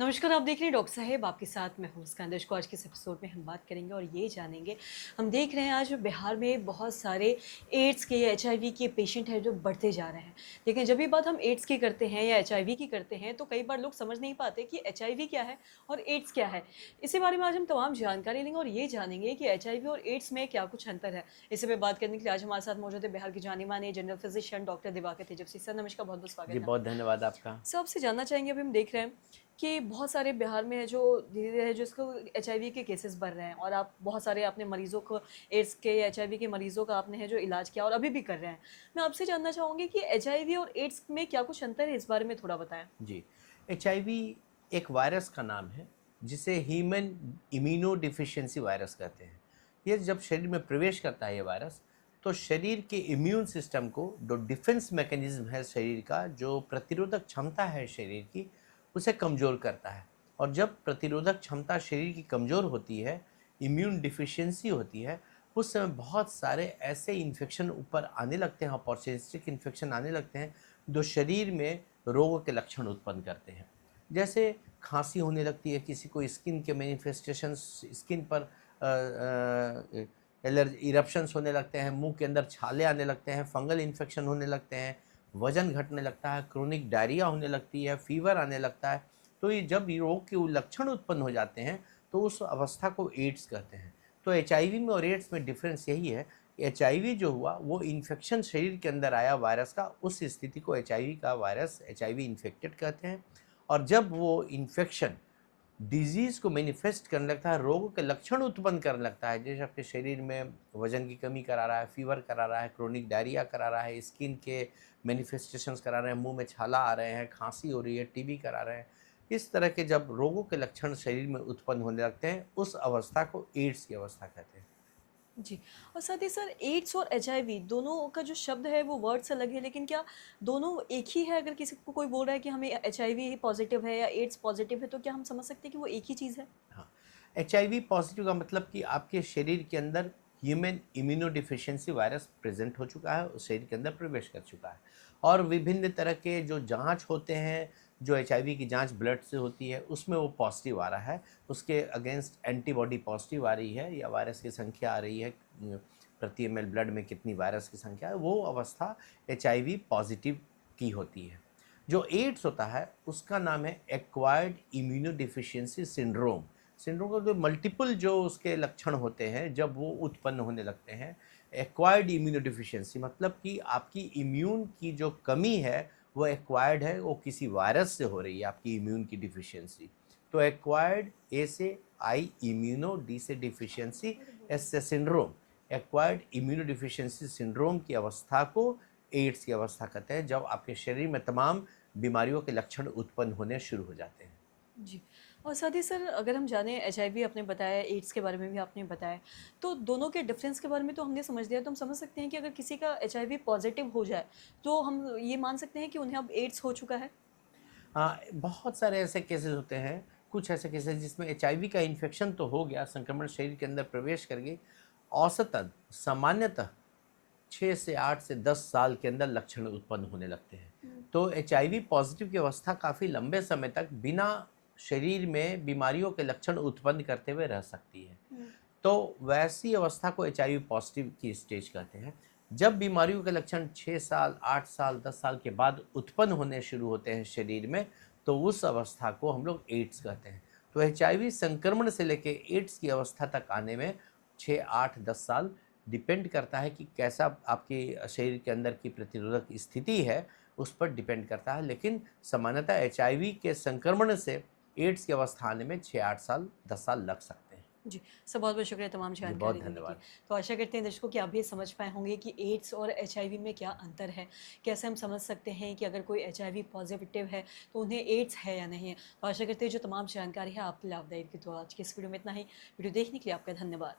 नमस्कार, आप देख रहे हैं डॉक्टर साहेब आपके साथ मैं हूँ मुस्कान। दर्शकों, आज के इस एपिसोड में हम बात करेंगे और ये जानेंगे, हम देख रहे हैं आज बिहार में बहुत सारे एड्स के या एचआईवी के पेशेंट हैं जो बढ़ते जा रहे हैं। लेकिन जब भी बात हम एड्स की करते हैं या एचआईवी की करते हैं तो कई बार लोग समझ नहीं पाते कि एचआईवी क्या है और एड्स क्या है। इसी बारे में आज हम तमाम जानकारी लेंगे और ये जानेंगे कि एचआईवी और एड्स में क्या कुछ अंतर है। इसी पे बात करने के लिए आज हमारे साथ मौजूद है बिहार के जाने माने जनरल फिजिशियन डॉक्टर दिवाकर तेजस्वी सर। नमस्कार, बहुत बहुत जी, स्वागत है बहुत आपका। धन्यवाद आपका। सर, आपसे जानना चाहेंगे, अभी हम देख रहे हैं कि बहुत सारे बिहार में है जो धीरे-धीरे है जो इसको एचआईवी के केसेस बढ़ रहे हैं और आप बहुत सारे आपने मरीज़ों को एड्स के या एचआईवी के मरीज़ों का आपने है जो इलाज किया और अभी भी कर रहे हैं। मैं आपसे जानना चाहूँगी कि एचआईवी और एड्स में क्या कुछ अंतर है, इस बारे में थोड़ा बताएँ? जी, एचआईवी एक वायरस का नाम है, जिसे ह्यूमन इम्यूनोडेफिशिएंसी वायरस कहते हैं। ये जब शरीर में प्रवेश करता है ये वायरस, तो शरीर के इम्यून सिस्टम को जो डिफेंस मैकेनिज़्म है शरीर का, जो प्रतिरोधक क्षमता है शरीर की, उसे कमज़ोर करता है। और जब प्रतिरोधक क्षमता शरीर की कमज़ोर होती है, इम्यून डिफिशियंसी होती है, उस समय बहुत सारे ऐसे इन्फेक्शन ऊपर आने लगते हैं, अपॉर्चुनिस्टिक इन्फेक्शन आने लगते हैं, जो शरीर में रोगों के लक्षण उत्पन्न करते हैं। जैसे खांसी होने लगती है, किसी को स्किन के मैनिफेस्टेशंस, स्किन पर एलर्जी इरप्शंस होने लगते हैं, मुंह के अंदर छाले आने लगते हैं, फंगल इन्फेक्शन होने लगते हैं, वजन घटने लगता है, क्रोनिक डायरिया होने लगती है, फीवर आने लगता है। तो ये जब ये रोग के लक्षण उत्पन्न हो जाते हैं, तो उस अवस्था को एड्स कहते हैं। तो एचआईवी में और एड्स में डिफरेंस यही है, एचआईवी जो हुआ वो इन्फेक्शन शरीर के अंदर आया वायरस का, उस स्थिति को एचआईवी का वायरस, एचआईवी इन्फेक्टेड कहते हैं। और जब वो इन्फेक्शन डिजीज़ को मैनिफेस्ट करने लगता है, रोगों के लक्षण उत्पन्न करने लगता है, जैसे आपके शरीर में वजन की कमी करा रहा है, फीवर करा रहा है, क्रोनिक डायरिया करा रहा है, स्किन के मैनिफेस्टेशंस करा रहे हैं, मुंह में छाला आ रहे हैं, खांसी हो रही है, टीबी करा रहे हैं। इस तरह के जब रोगों के लक्षण शरीर में उत्पन्न होने लगते हैं, उस अवस्था को एड्स की अवस्था कहते हैं। जी। और साथ ही सर, एड्स और एचआईवी दोनों का जो शब्द है वो वर्ड्स अलग है, लेकिन क्या दोनों एक ही है? अगर किसी को कोई बोल रहा है कि हमें एचआईवी पॉजिटिव है या एड्स पॉजिटिव है, तो क्या हम समझ सकते हैं कि वो एक ही चीज़ है? हाँ, एचआईवी पॉजिटिव का मतलब कि आपके शरीर के अंदर ह्यूमन इम्यूनोडिफिशियंसी वायरस प्रेजेंट हो चुका है, उस शरीर के अंदर प्रवेश कर चुका है। और विभिन्न तरह के जो जांच होते हैं, जो एचआईवी की जांच ब्लड से होती है, उसमें वो पॉजिटिव आ रहा है, उसके अगेंस्ट एंटीबॉडी पॉजिटिव आ रही है, या वायरस की संख्या आ रही है, प्रति एमएल ब्लड में कितनी वायरस की संख्या है, वो अवस्था एचआईवी पॉजिटिव की होती है। जो एड्स होता है उसका नाम है एक्वायर्ड इम्यूनोडिफिशियंसी सिंड्रोम। सिंड्रोम का जो मल्टीपल जो उसके लक्षण होते हैं जब वो उत्पन्न होने लगते हैं। एक्वायर्ड इम्यूनोडिफिशियंसी मतलब कि आपकी इम्यून की जो कमी है वो एक्वायर्ड है, वो किसी वायरस से हो रही है आपकी इम्यून की डिफिशियंसी। तो एक्वायर्ड, ए से आई इम्यूनो, डी से डिफिशियंसी, एस से सिंड्रोम। एक्वायर्ड इम्यूनोडिफिशियंसी सिंड्रोम की अवस्था को एड्स की अवस्था कहते हैं, जब आपके शरीर में तमाम बीमारियों के लक्षण उत्पन्न होने शुरू हो जाते हैं। जी। और साथ ही सर, अगर हम जानें, एचआईवी आपने बताया, एड्स के बारे में भी आपने बताया, तो दोनों के डिफरेंस के बारे में तो हमने समझ लिया। तो हम समझ सकते हैं कि अगर किसी का एचआईवी पॉजिटिव हो जाए, तो हम ये मान सकते हैं कि उन्हें अब एड्स हो चुका है? हाँ, बहुत सारे ऐसे केसेस होते हैं, कुछ ऐसे केसेस जिसमें एचआईवी का इन्फेक्शन तो हो गया, संक्रमण शरीर के अंदर प्रवेश कर गई, औसतन सामान्यतः 6 से 8 से 10 साल के अंदर लक्षण उत्पन्न होने लगते हैं। हुँ। तो एचआईवी पॉजिटिव की अवस्था काफ़ी लंबे समय तक बिना शरीर में बीमारियों के लक्षण उत्पन्न करते हुए रह सकती है। हुँ। तो वैसी अवस्था को एचआईवी पॉजिटिव की स्टेज कहते हैं। जब बीमारियों के लक्षण 6 साल, 8 साल, 10 साल के बाद उत्पन्न होने शुरू होते हैं शरीर में, तो उस अवस्था को हम लोग एड्स कहते हैं। तो एचआईवी संक्रमण से लेके एड्स की अवस्था तक आने में 6, 8, 10 साल डिपेंड करता है कि कैसा आपके शरीर के अंदर की प्रतिरोधक स्थिति है, उस पर डिपेंड करता है। लेकिन सामान्यतः एचआईवी के संक्रमण से एड्स की अवस्था आने में 6, 8 साल, 10 साल लग सकते हैं। जी। सर, बहुत-बहुत शुक्रिया तमाम जी, बहुत जानकारी देने के लिए। धन्यवाद। तो आशा करते हैं दर्शकों कि आप भी समझ पाए होंगे कि एड्स और एचआईवी में क्या अंतर है। कैसे हम समझ सकते हैं कि अगर कोई एचआईवी पॉज़िटिव है, तो उन्हें एड्स है या नहीं है। तो आशा करते हैं जो तमाम जानकारी है आपके लिए लाभदायक थी। तो आज की इस वीडियो में इतना ही। वीडियो देखने के लिए आपका धन्यवाद।